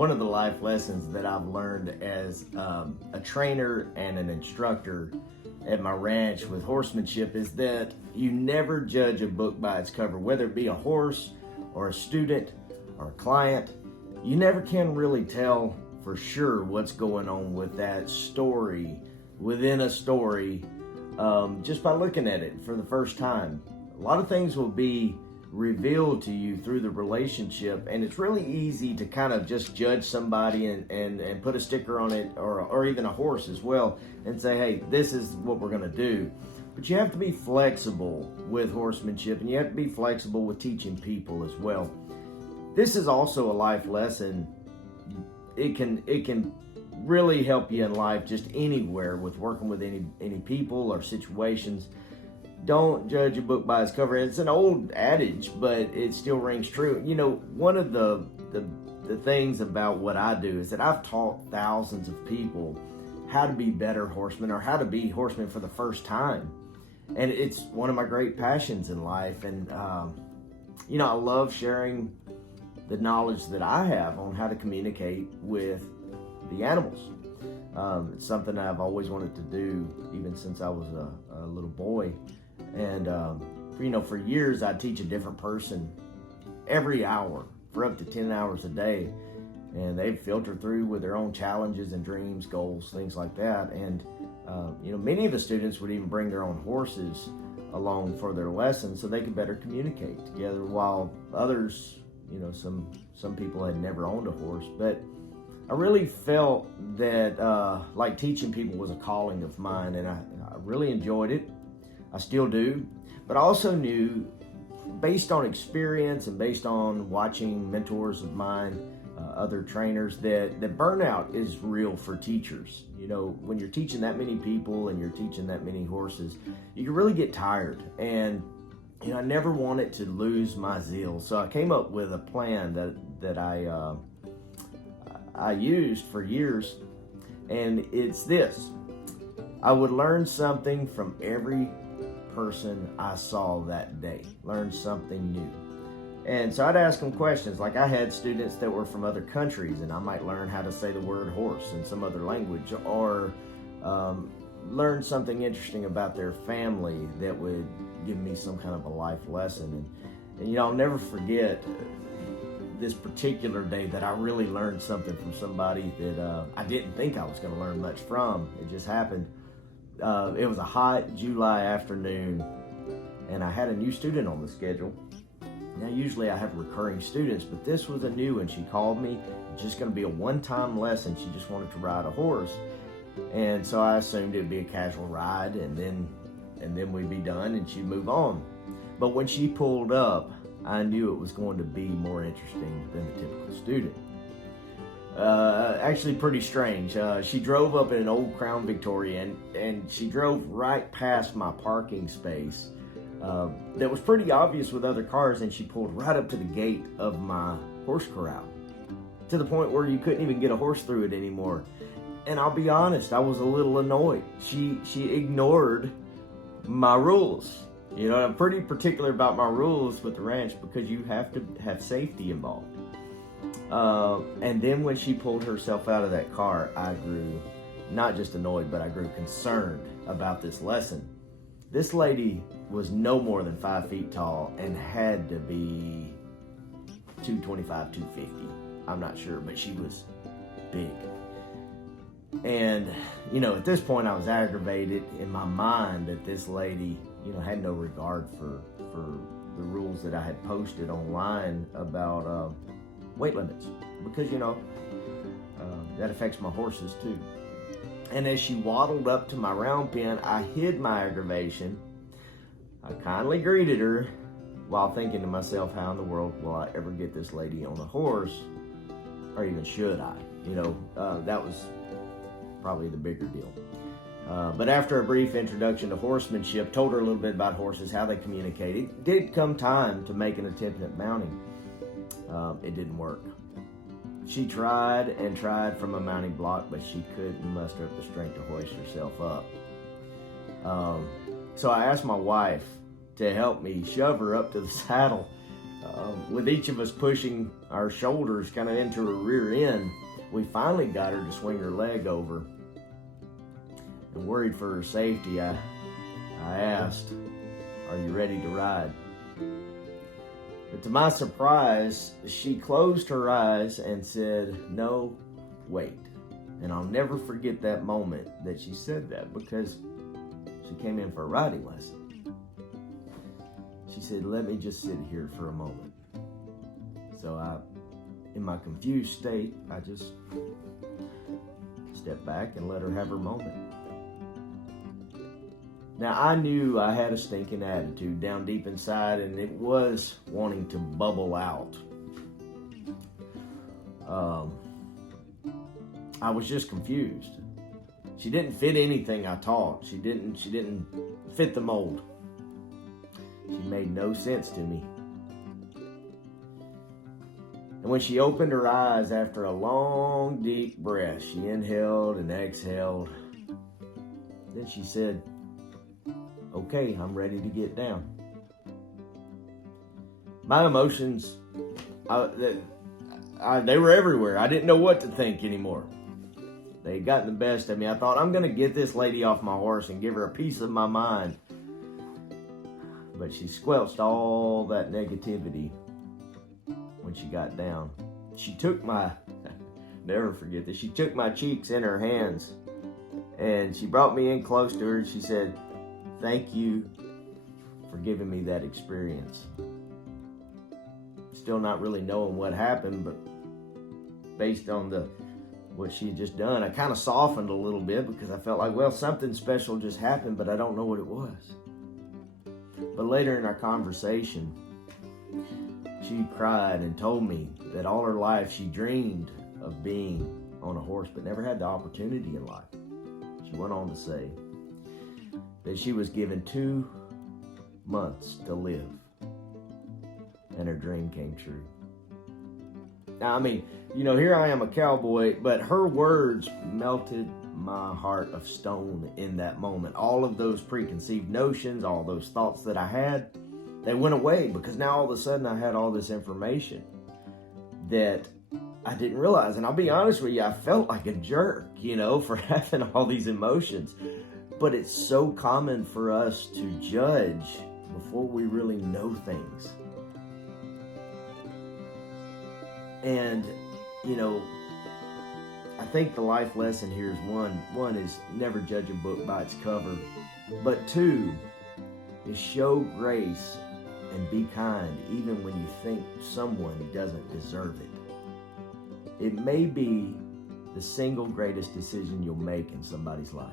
one of the life lessons that I've learned as a trainer and an instructor at my ranch with horsemanship is that you never judge a book by its cover, whether it be a horse or a student or a client. You never can really tell for sure what's going on with that story within a story just by looking at it for the first time. A lot of things will be revealed to you through the relationship, and it's really easy to kind of just judge somebody and put a sticker on it, or even a horse as well, and say, hey, this is what we're going to do. But you have to be flexible with horsemanship, and you have to be flexible with teaching people as well. This is also a life lesson. It can really help you in life, just anywhere, with working with any people or situations. Don't judge a book by its cover. It's an old adage, but it still rings true. You know, one of the things about what I do is that I've taught thousands of people how to be better horsemen, or how to be horsemen for the first time. And it's one of my great passions in life. And, you know, I love sharing the knowledge that I have on how to communicate with the animals. It's something I've always wanted to do, even since I was a little boy. And, for years, I'd teach a different person every hour for up to 10 hours a day. And they'd filter through with their own challenges and dreams, goals, things like that. And, many of the students would even bring their own horses along for their lessons so they could better communicate together, while others, some people had never owned a horse. But I really felt that like teaching people was a calling of mine, and I really enjoyed it. I still do. But I also knew, based on experience and based on watching mentors of mine, other trainers, that burnout is real for teachers. When you're teaching that many people and you're teaching that many horses, you can really get tired. And I never wanted to lose my zeal. So I came up with a plan that I used for years, and it's this: I would learn something from every person I saw that day. Learn something new. And so I'd ask them questions. Like, I had students that were from other countries, and I might learn how to say the word horse in some other language, or learn something interesting about their family that would give me some kind of a life lesson. And I'll never forget this particular day that I really learned something from somebody that I didn't think I was going to learn much from. It just happened. It was a hot July afternoon, and I had a new student on the schedule. Now, usually I have recurring students, but this was a new one. She called me. It's just going to be a one-time lesson. She just wanted to ride a horse. And so I assumed it'd be a casual ride, and then we'd be done and she'd move on. But when she pulled up, I knew it was going to be more interesting than the typical student. Actually pretty strange. She drove up in an old Crown Victoria, and she drove right past my parking space that was pretty obvious with other cars, and she pulled right up to the gate of my horse corral, to the point where you couldn't even get a horse through it anymore. And I'll be honest, I was a little annoyed. She ignored my rules. I'm pretty particular about my rules with the ranch, because you have to have safety involved. And then when she pulled herself out of that car, I grew not just annoyed, but I grew concerned about this lesson. This lady was no more than 5 feet tall and had to be 225, 250. I'm not sure, but she was big. And, at this point I was aggravated in my mind that this lady, had no regard for the rules that I had posted online about weight limits, because, that affects my horses too. And as she waddled up to my round pen, I hid my aggravation. I kindly greeted her while thinking to myself, how in the world will I ever get this lady on a horse? Or even should I? That was probably the bigger deal. But after a brief introduction to horsemanship, told her a little bit about horses, how they communicate, it did come time to make an attempt at mounting. It didn't work. She tried and tried from a mounting block, but she couldn't muster up the strength to hoist herself up. So I asked my wife to help me shove her up to the saddle. with each of us pushing our shoulders kind of into her rear end, we finally got her to swing her leg over. And worried for her safety, I asked, "Are you ready to ride?" But to my surprise, she closed her eyes and said, "No, wait." And I'll never forget that moment that she said that, because she came in for a riding lesson. She said, "Let me just sit here for a moment." So in my confused state, I just stepped back and let her have her moment. Now, I knew I had a stinking attitude down deep inside, and it was wanting to bubble out. I was just confused. She didn't fit anything I taught. She didn't fit the mold. She made no sense to me. And when she opened her eyes after a long, deep breath, she inhaled and exhaled. Then she said, "Okay, I'm ready to get down." My emotions, they were everywhere. I didn't know what to think anymore. They had gotten the best of me. I thought, I'm going to get this lady off my horse and give her a piece of my mind. But she squelched all that negativity when she got down. She took never forget this, she took my cheeks in her hands and she brought me in close to her and she said, "Thank you for giving me that experience." Still not really knowing what happened, but based on what she had just done, I kind of softened a little bit, because I felt like, well, something special just happened, but I don't know what it was. But later in our conversation, she cried and told me that all her life she dreamed of being on a horse, but never had the opportunity in life. She went on to say that she was given 2 months to live, and her dream came true. Now, I mean, here I am, a cowboy, but her words melted my heart of stone in that moment. All of those preconceived notions, all those thoughts that I had, they went away, because now all of a sudden I had all this information that I didn't realize. And I'll be honest with you, I felt like a jerk, for having all these emotions. But it's so common for us to judge before we really know things. And, I think the life lesson here is one is never judge a book by its cover. But 2 is show grace and be kind even when you think someone doesn't deserve it. It may be the single greatest decision you'll make in somebody's life.